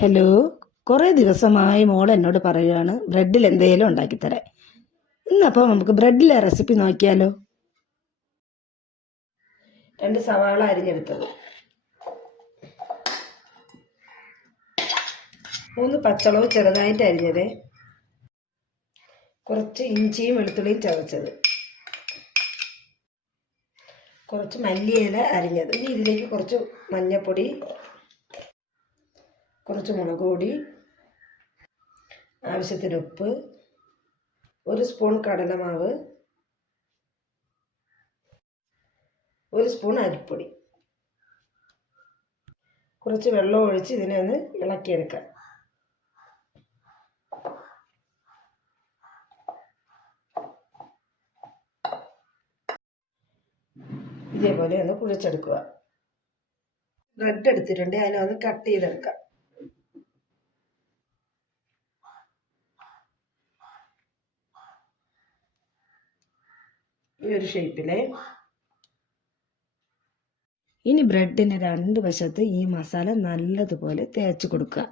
Hello, കുറേ ദിവസമായി മോൾ എന്നോട് പറയുകയാണ് ബ്രെഡിൽ എന്തെങ്കിലും ഉണ്ടാക്കിത്തരാൻ. ഇന്നപ്പോൾ നമുക്ക് ബ്രെഡിലെ റെസിപ്പി നോക്കിയാലോ. 2 സവാള അരിഞ്ഞെടുത്തത്, 3 പച്ചമുളക് ചെറുതായിട്ട് അരിഞ്ഞത്, കുറച്ച് ഇഞ്ചിയും വെളുത്തുള്ളിയും ചതച്ചത്, കുറച്ച് മല്ലിയില അരിഞ്ഞത്. ഇനി ഇതിലേക്ക് കുറച്ച് മഞ്ഞൾപ്പൊടി, കുറച്ച് മുളക് പൊടി, ആവശ്യത്തിന് ഉപ്പ്, 1 സ്പൂൺ കടലമാവ്, 1 സ്പൂൺ അരിപ്പൊടി, കുറച്ച് വെള്ളം ഒഴിച്ച് ഇതിനെ ഒന്ന് ഇളക്കിയെടുക്കാം. ഇതേപോലെ ഒന്ന് കുഴച്ചെടുക്കുക. ബ്രെഡ് എടുത്തിട്ടുണ്ട്, അതിനെ ഒന്ന് കട്ട് ചെയ്തെടുക്കാം. ഈ ഒരു ഷേപ്പില്. ഇനി ബ്രെഡിന് 2 വശത്ത് ഈ മസാല നല്ലതുപോലെ തേച്ച് കൊടുക്കുക.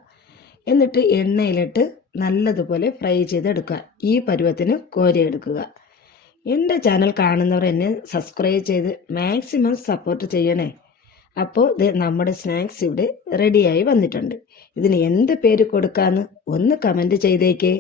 എന്നിട്ട് എണ്ണയിലിട്ട് നല്ലതുപോലെ ഫ്രൈ ചെയ്തെടുക്കുക. ഈ പരുവത്തിന് കോരിയെടുക്കുക. എൻ്റെ ചാനൽ കാണുന്നവർ എന്നെ സബ്സ്ക്രൈബ് ചെയ്ത് മാക്സിമം സപ്പോർട്ട് ചെയ്യണേ. അപ്പോൾ നമ്മുടെ സ്നാക്സ് ഇവിടെ റെഡിയായി വന്നിട്ടുണ്ട്. ഇതിന് എന്ത് പേര് കൊടുക്കാമെന്ന് ഒന്ന് കമൻറ്റ് ചെയ്തേക്കേ.